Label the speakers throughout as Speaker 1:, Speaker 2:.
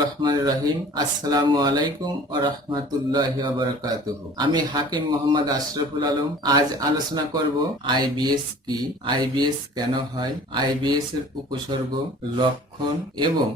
Speaker 1: রহমান রহিম। আসসালামু আলাইকুম ও আমি হাকিম মোহাম্মদ আশরাফুল আলম। আজ আলোচনা করব আইবিএস কি। আইবিএস কেন হয়? আইবিএস এর উপসর্গ লক্ষণ এবং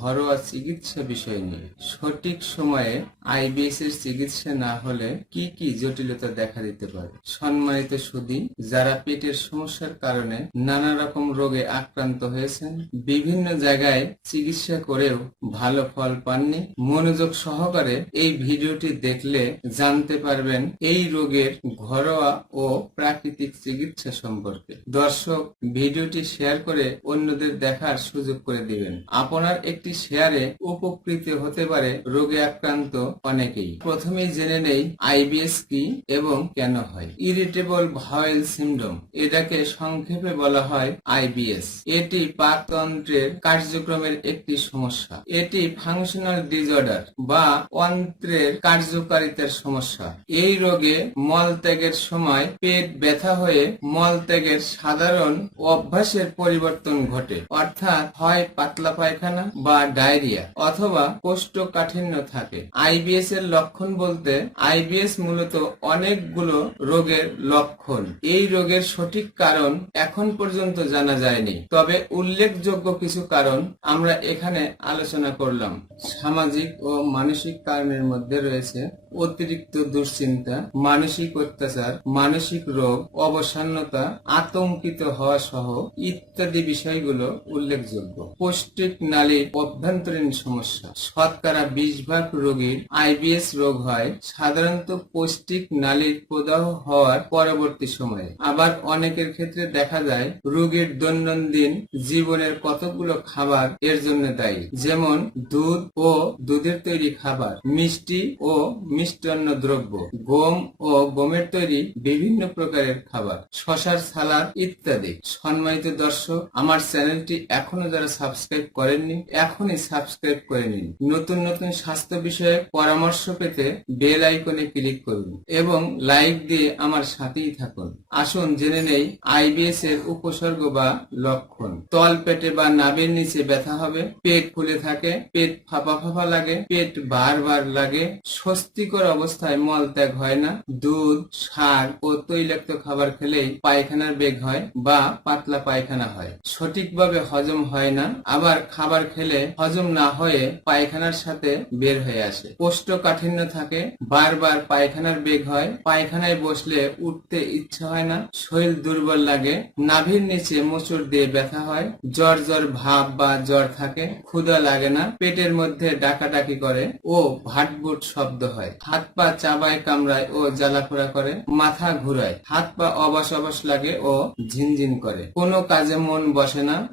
Speaker 1: ঘরোয়া চিকিৎসা বিষয় নিয়ে। সঠিক সময়ে আইবিএস এর চিকিৎসা না হলে কি কি জটিলতা দেখা দিতে পারে? সম্মানিত সুদী, যারা পেটের সমস্যার কারণে নানা রকম রোগে আক্রান্ত হয়েছেন, বিভিন্ন জায়গায় চিকিৎসা করেও ভালো ফল পাননি, মনোযোগ সহকারে এই ভিডিওটি দেখলে জানতে পারবেন এই রোগের ঘরোয়া ও প্রাকৃতিক চিকিৎসা সম্পর্কে। দর্শক, ভিডিওটি শেয়ার করে অন্যদের দেখার সুযোগ করে দিবেন। আপনার একটি শেয়ারে উপকৃত হতে পারে রোগে আক্রান্ত অনেকেই। প্রথমেই জেনে নেই আইবিএস কি এবং কেন হয়। ইরিটেবল ভাওয়েল সিন্ড্রোম এটাকে সংক্ষেপে বলা হয় আইবিএস এটি পাকতন্ত্রের কার্যক্রমের একটি সমস্যা। এটি ফাংশনাল ডিসঅর্ডার বা অন্ত্রের কার্যকারিতার সমস্যা। এই রোগে মলত্যাগের সময় পেট ব্যথা হয়ে মলত্যাগের সাধারণ অভ্যাসের পরিবর্তন ঘটে। অর্থাৎ হয় পাতলা পায়খানা বা ডায়রিয়া অথবা কোষ্ঠকাঠিন্য থাকে। আইবিএস এর লক্ষণ বলতে আইবিএস মূলত অনেকগুলো রোগের লক্ষণ। এই রোগের সঠিক কারণ এখন পর্যন্ত জানা যায়নি। তবে উল্লেখযোগ্য কিছু কারণ আমরা এখানে আলোচনা করলাম। সামাজিক ও মানসিক কারণের মধ্যে রয়েছে অতিরিক্ত দুশ্চিন্তা, মানসিক অত্যাচার, মানসিক রোগ, অবসান্নতা, আতঙ্কিত হওয়া সহ ইত্যাদি বিষয়গুলো উল্লেখযোগ্য। পৌষ্টিক নালীর অভ্যন্তরীণ সমস্যা। শতকরা বিশ ভাগ রোগীর আইবিএস রোগ হয়, সাধারণত পৌষ্টিক নালীর প্রদাহ হওয়ার পরবর্তী সময়ে। আবার অনেকের ক্ষেত্রে দেখা যায়, রোগীর দৈনন্দিন জীবনের কতগুলো খাবার এর জন্য দায়ী। যেমন, দুধ ও দুধের তৈরি খাবার, মিষ্টি ও মিষ্টান্ন দ্রব্য, গম ও গমের তৈরি বিভিন্ন প্রকারের খাবার, শশার সালাদ ইত্যাদি। সম্মানিত দর্শক, আমার চ্যানেলটি এখনও যারা সাবস্ক্রাইব করেননি, এখনই সাবস্ক্রাইব করে নিন। নতুন নতুন স্বাস্থ্য বিষয়ে পরামর্শ পেতে বেল আইকনে ক্লিক করুন এবং লাইক দিয়ে আমার সাথেই থাকুন। আসুন, জেনে নেই আইবিএস এর উপসর্গ বা লক্ষণ। তল পেটে বা নাভির নিচে ব্যথা হবে, পেট ফুলে থাকে, পেট ফাঁপা ফাঁপা লাগে, পেট বারবার লাগে, স্বস্তিকর অবস্থায় মল ত্যাগ হয় না, দুধ শাক ও তৈলাক্ত খাবার খেলেই পায়খানার বেগ হয় বা পাতলা পায়খানা হয়। সঠিকভাবে হজম হয় না আবার খাবার খেলে হজম না হয়ে পায়খানার সাথে বের হয়ে আসে। কোষ্ঠকাঠিন্য থাকে, বারবার পায়খানার বেগ হয়। পায়খানায় বসলে উঠতে ইচ্ছা হয় না, শরীর দুর্বল লাগে, নাভির নিচে মোচড় দিয়ে ব্যথা হয়, জ্বর জ্বর ভাব বা জ্বর থাকে, ক্ষুধা লাগে না, পেটের মধ্যে ডাকাডাকি করে ও ভাটভুট শব্দ হয়। হাত পা চাবায় কামড়ায় ও জ্বালাপোড়া করে, মাথা ঘুরায়। হাত পা অবশ অবশ লাগে ও ঝিনঝিন করে। কোনো কাজে মন বসে না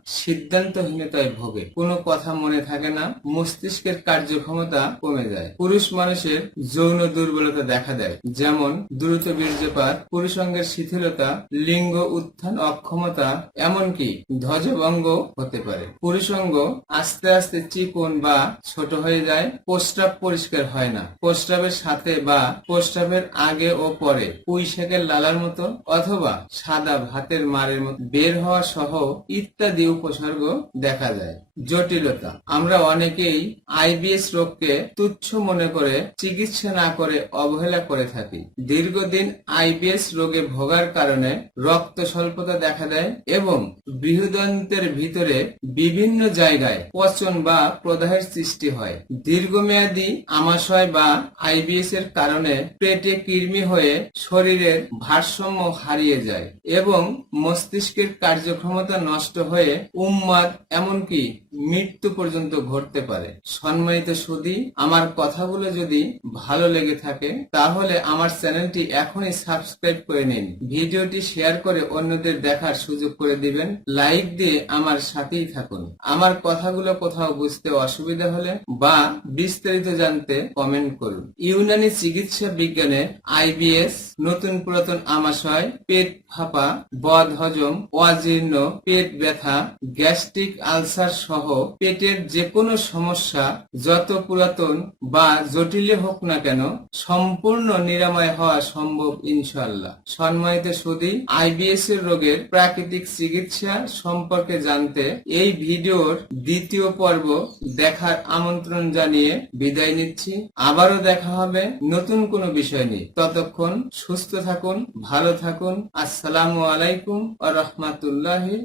Speaker 1: সিদ্ধান্তহীনতায় ভোগে। কোনো কথা মনে থাকে না, মস্তিষ্কের কার্যক্ষমতা কমে যায়। পুরুষ মানুষের যৌন দুর্বলতা দেখা দেয়, যেমন দ্রুত বীর্যপাত, পুরুষাঙ্গের শিথিলতা, লিঙ্গ উত্থান অক্ষমতা, এমনকি ধ্বজভঙ্গ হতে পারে। পুরুষাঙ্গ আস্তে আস্তে চিকন বা ছোট হয়ে যায়, প্রস্রাব পরিষ্কার হয় না। প্রস্রাবের সাথে বা প্রস্রাবের আগে ও পরে পুঁই শাকের লালার মতো অথবা সাদা ভাতের মারের মতো বের হওয়া সহ ইত্যাদি উপসর্গ দেখা যায় জটিলতা। আমরা অনেকেই আইবিএস রোগকে তুচ্ছ মনে করে চিকিৎসা না করে অবহেলা করে থাকি। দীর্ঘদিন আইবিএস রোগে ভোগার কারণে রক্ত স্বল্পতা দেখা দেয় এবং বৃহদন্তের ভিতরে বিভিন্ন জায়গায় পচন বা প্রদাহের সৃষ্টি হয়। দীর্ঘমেয়াদী আমাশয় বা আইবিএস এর কারণে পেটে কৃমি হয়ে শরীরের ভারসাম্য হারিয়ে যায় এবং মস্তিষ্কের কার্যক্ষমতা নষ্ট হয়ে উম্মাদ, এমনকি মৃত্যু পর্যন্ত ঘটতে পারে। সম্মানিত সুদী আমার কথাগুলো যদি ভালো লেগে থাকে, তাহলে আমার চ্যানেলটি এখনই সাবস্ক্রাইব করে নিন। ভিডিওটি শেয়ার করে অন্যদের দেখার সুযোগ করে দিবেন। লাইক দিয়ে আমার সাথেই থাকুন। আমার কথাগুলো কোথাও বুঝতে অসুবিধা হলে বা বিস্তারিত জানতে কমেন্ট করুন। ইউনানি চিকিৎসা বিজ্ঞানে আইবিএস, নতুন পুরাতন আমাশয়, পেট ফাঁপা, বদ হজম, অজীর্ণ, পেট ব্যথা, গ্যাস্ট্রিক আলসার সহ সহ পেটের যে কোনো সমস্যা, যত পুরাতন বা জটিল হোক না কেন, সম্পূর্ণ নিরাময় হওয়া সম্ভব ইনশাল্লাহ সম্মানিত সুদী, আইবিএস এর রোগের প্রাকৃতিক চিকিৎসা সম্পর্কে জানতে এই ভিডিওর দ্বিতীয় পর্ব দেখার আমন্ত্রণ জানিয়ে বিদায় নিচ্ছি। আবারও দেখা হবে নতুন কোনো বিষয় নিয়ে। ততক্ষণ সুস্থ থাকুন, ভালো থাকুন। আসসালামু আলাইকুম আ রহমাতুল্লাহি